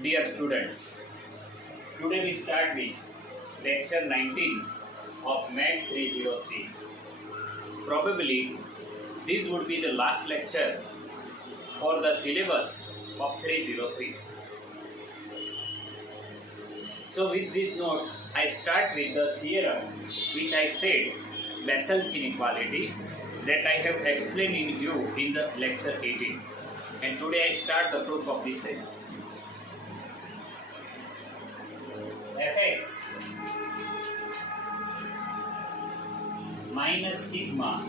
Dear students, today we start with lecture 19 of Math 303. Probably this would be the last lecture for the syllabus of 303. So with this note, I start with the theorem which I said, Bessel's inequality, that I have explained in you in the lecture 18. And today I start the proof of this same. Fx minus sigma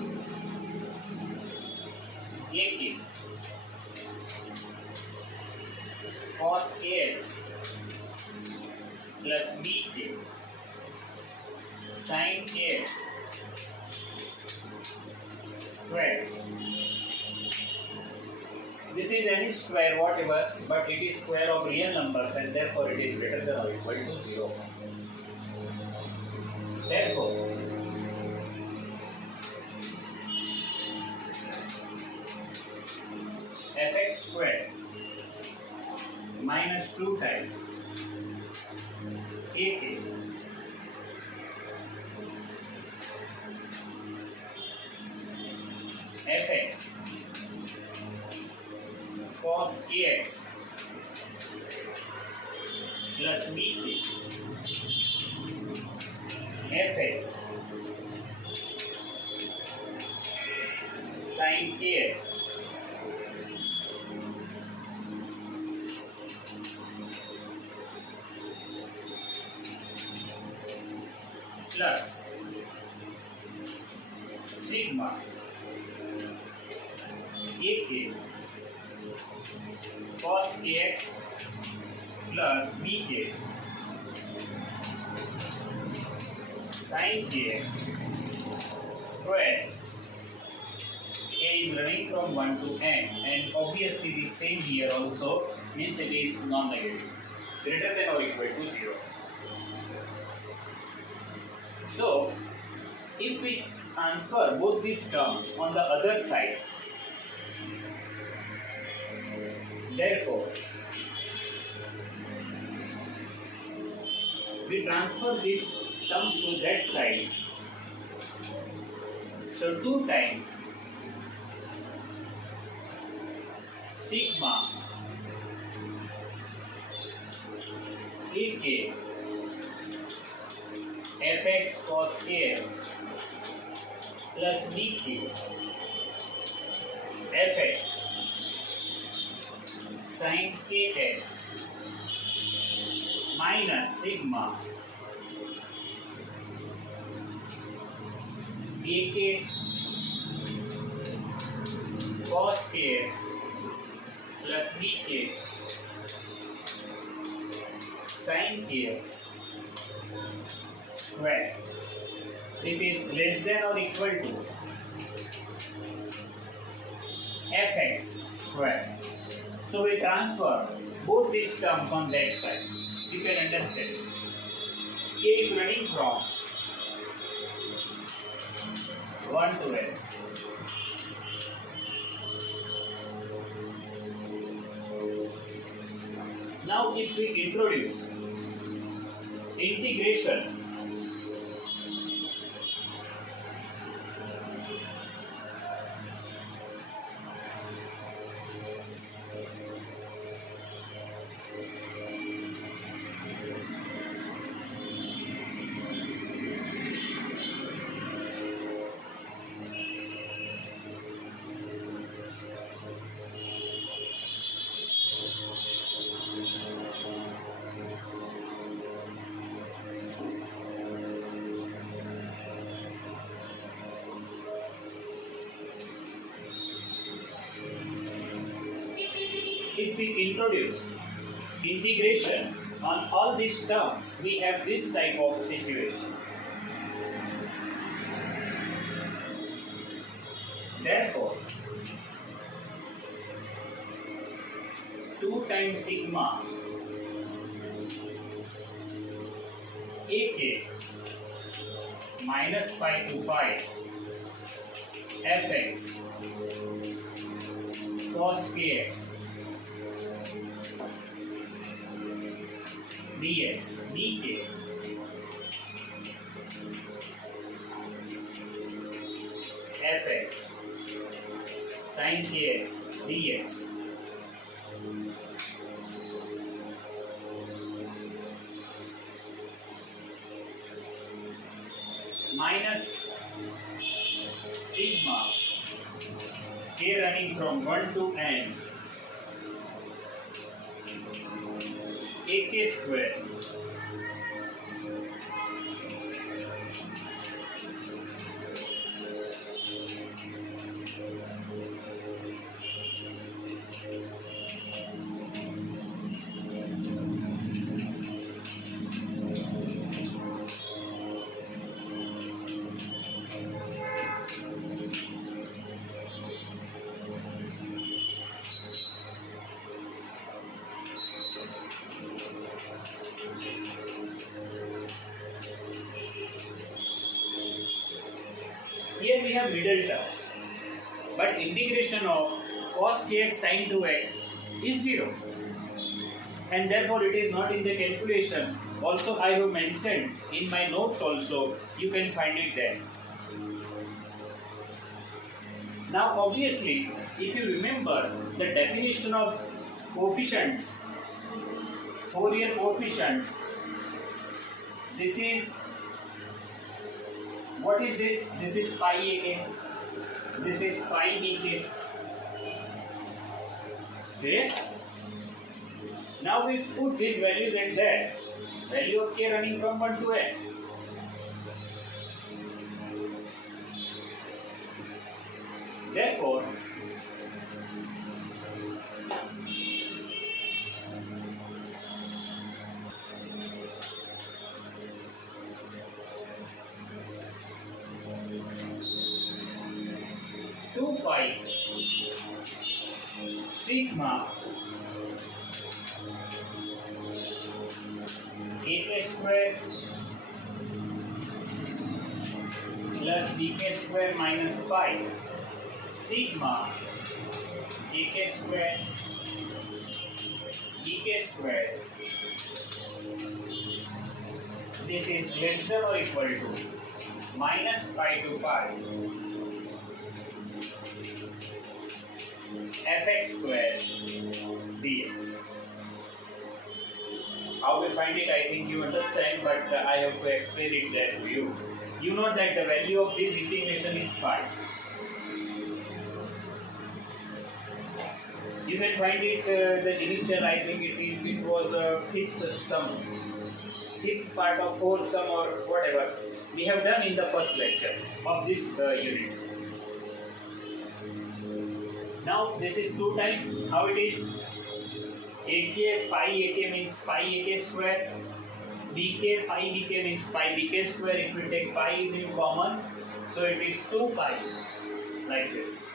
ak cos ax plus bk sin ax square. This is any square whatever, but it is square of real numbers and therefore it is greater than or equal to 0. Therefore, fx square minus 2 times ak fx cos ax plus bk fx sin ax plus sigma ak cos ax plus bk sin ax square. A is running from 1 to n, and obviously the same here also means it is non-negative, greater than or equal to 0. So, if we transfer both these terms on the other side, therefore, we transfer these terms to that side. So 2 times sigma ak fx cos ax plus bk fx sin kx minus sigma ak cos kx plus bk sin kx square. This is less than or equal to fx square. So we transfer both these terms on that side. You can understand. K is running from 1 to n. Now if we introduce integration if we introduce integration on all these terms, we have this type of situation. Therefore, 2 times sigma ak minus pi to pi fx cos kx dx, dk fx sin kx dx minus sigma k running from 1 to n ak square here we have middle terms, but integration of cos kx sin 2x is 0, and therefore it is not in the calculation. Also I have mentioned in my notes also, you can find it there. Now obviously, if you remember the definition of coefficients, Fourier coefficients, this is, what is this? This is pi ak, this is pi bk. Okay? Now we put these values at there. Value of k running from 1 to n. Therefore, pi sigma ak square plus bk square minus pi sigma ak square bk square, this is less than or equal to minus pi to pi fx square dx. How we find it, I think you understand, but I have to explain it there to you. You know that the value of this integration is pi. You can find it, the initial, I think it was a fifth sum, fifth part of fourth sum or whatever we have done in the first lecture of this unit. Now this is 2 times. How it is? AK pi AK means pi AK square. BK pi BK means pi BK square. If we take pi is in common, so it is 2 pi, like this.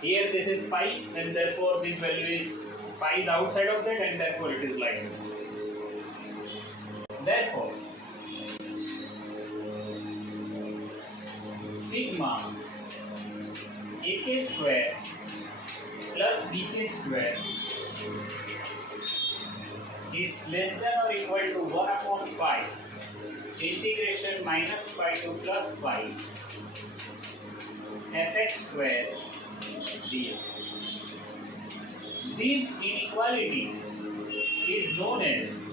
Here this is pi, and therefore this value is pi is outside of that, and therefore it is like this. Therefore, sigma AK square plus BK square is less than or equal to 1 upon pi integration minus pi to plus pi fx square dx. This inequality is known as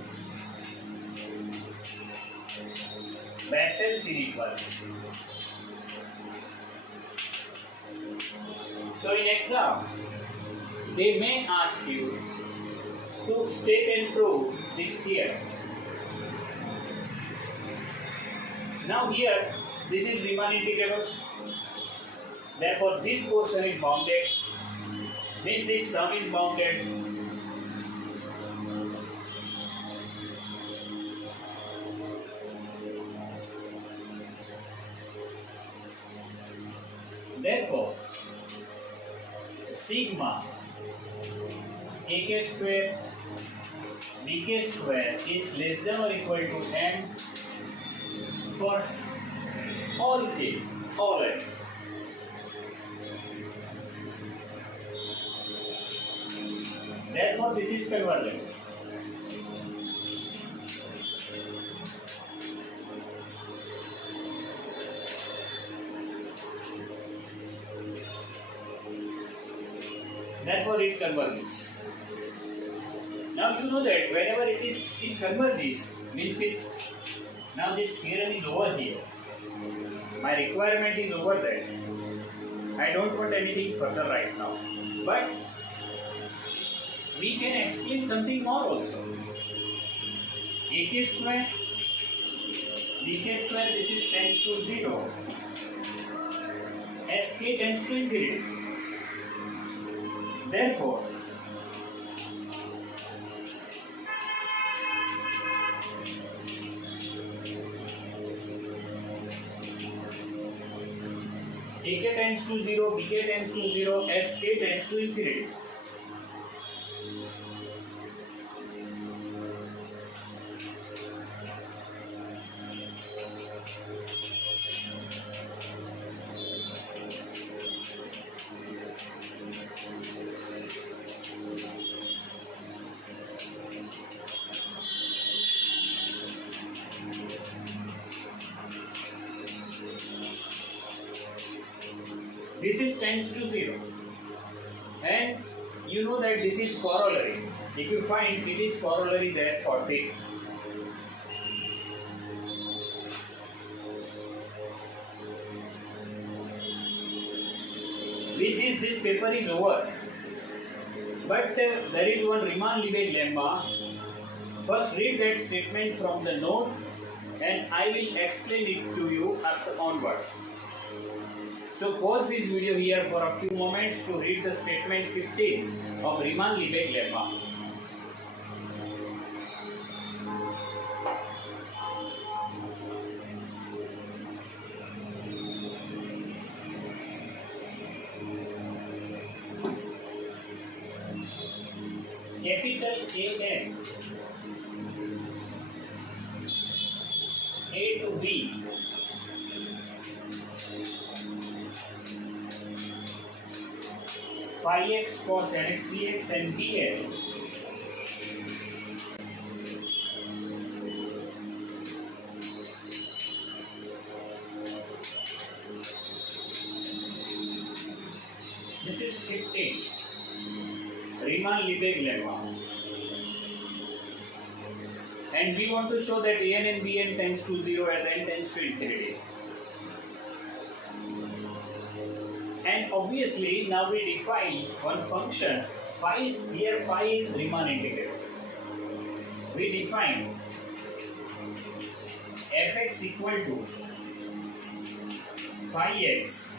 Bessel's inequality. So in exam, they may ask you to state and prove this theorem. Now here, this is Riemann integrable. Therefore, this portion is bounded. Means this sum is bounded. Therefore, sigma AK square BK square is less than or equal to m for all k, all n. Therefore, this is convergent. therefore it converges. Now you know that whenever it converges, means it's now this theorem is over here. My requirement is over there. I don't want anything further right now. But we can explain something more also. AK square, BK square, this is tends to 0. SK tends to infinity. Therefore, AK tends to 0, BK tends to 0, SK tends to infinity. This is tends to 0, and you know that this is corollary. If you find it is corollary there for theta. With this paper is over. But there is one Riemann-Leibniz lemma. First read that statement from the note, and I will explain it to you after onwards. So pause this video here for a few moments to read the statement 15 of Riemann-Leibniz lemma. Capital AN, A to B, phi x cos nx dx and Bn this is 15 Riemann-Leibniz lemma, and we want to show that An and Bn tends to 0 as n tends to infinity. And obviously now we define one function. Phi is here, phi is Riemann integral. We define fx equal to phi x.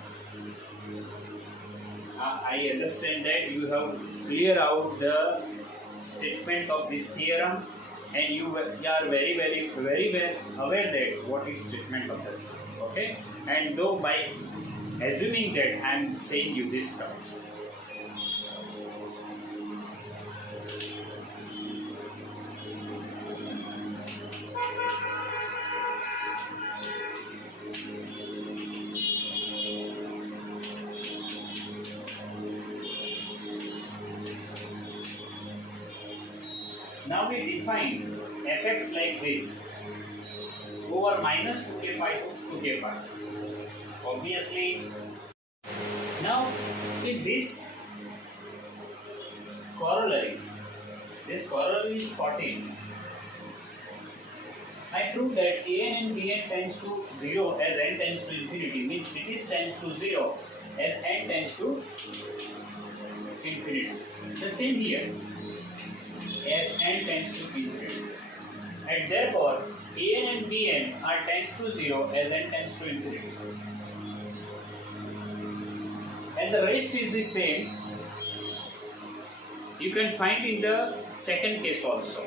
I understand that you have cleared out the statement of this theorem, and you are very well aware that what is statement of that. Okay, and though by assuming that I am saying you this terms. Now we define fx like this, over minus 2k pi to 2k pi. Obviously, now in this corollary is 14. I proved that An and Bn tends to 0 as n tends to infinity, means it is tends to 0 as n tends to infinity. The same here, as n tends to infinity, and therefore An and Bn are tends to 0 as n tends to infinity. And the rest is the same. You can find in the second case also.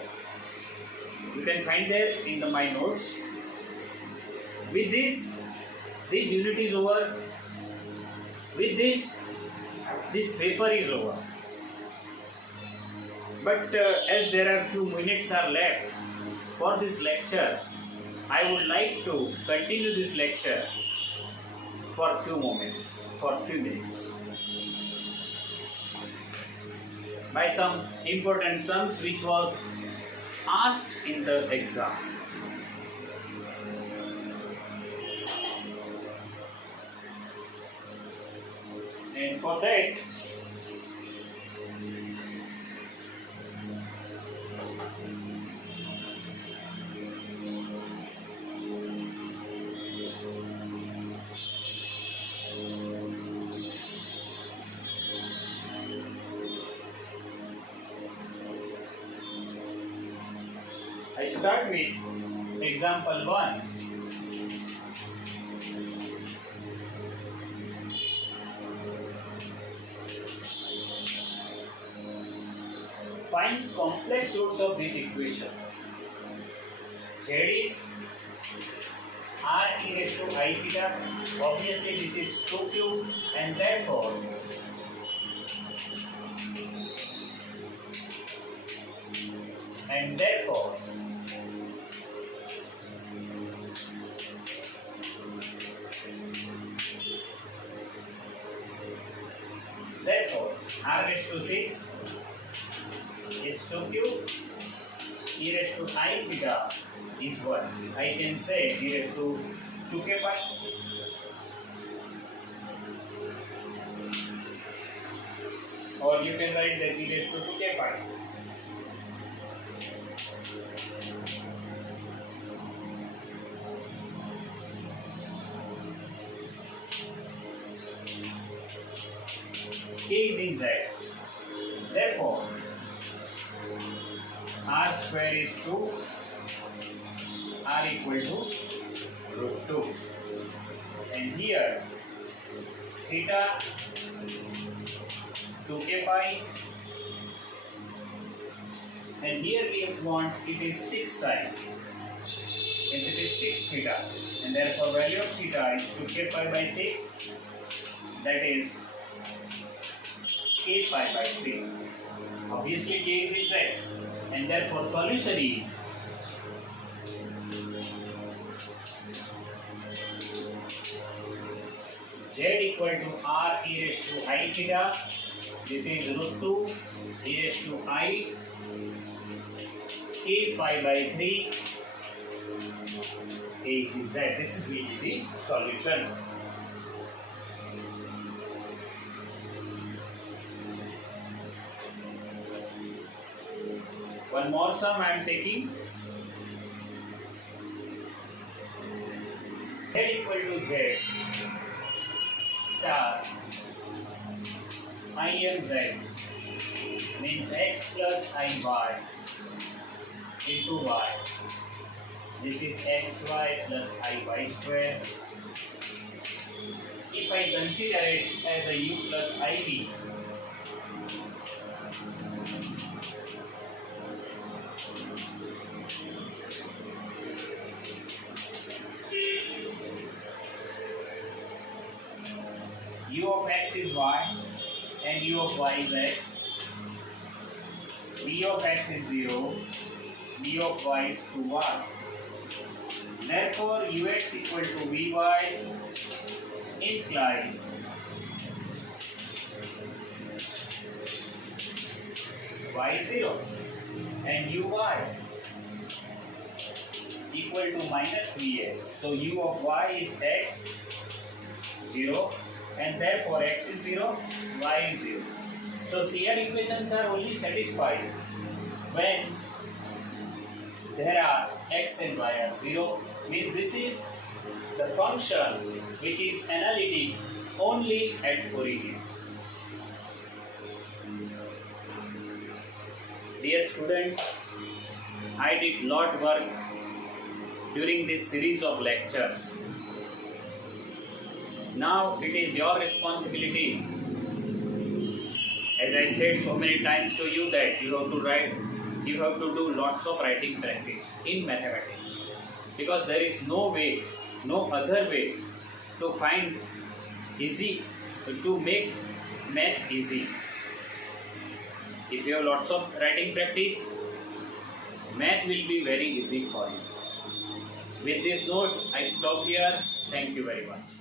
You can find there in my notes. With this unit is over. With this paper is over. But as there are few minutes are left for this lecture, I would like to continue this lecture for few minutes by some important sums which was asked in the exam. And for that I start with example 1. Find complex roots of this equation. Z is r e raised to I theta. Obviously this is 2 cube and therefore r raised to 6 is 2 cube, e raised to I theta is 1. I can say e raised to 2k pi. Or you can write that e raised to 2k pi. K is in Z. Therefore, r square is 2, r equal to root 2. And here, theta 2k pi. And here we want it is 6 times. Since it is 6 theta. And therefore value of theta is 2k pi by 6. That is k pi by 3. Obviously k is in Z. And therefore solution is Z equal to r e raised to I theta. This is root 2 e raised to I k pi by 3. K is in Z. This is will be the solution. One more sum I am taking. Z equal to Z star I m Z means x plus I y into y. This is xy plus iy square. If I consider it as a u plus iv, u of x is y and u of y is x. V of x is 0, v of y is 2y. Therefore, ux equal to vy implies y 0 and uy equal to minus vx. So u of y is x 0 and therefore x is 0, y is 0. So CR equations are only satisfied when there are x and y are 0, means this is the function which is analytic only at origin. Dear students, I did lot work during this series of lectures. Now it is your responsibility, as I said so many times to you, that you have to write, you have to do lots of writing practice in mathematics, because there is no way, no other way to find easy, to make math easy. If you have lots of writing practice, math will be very easy for you. With this note, I stop here. Thank you very much.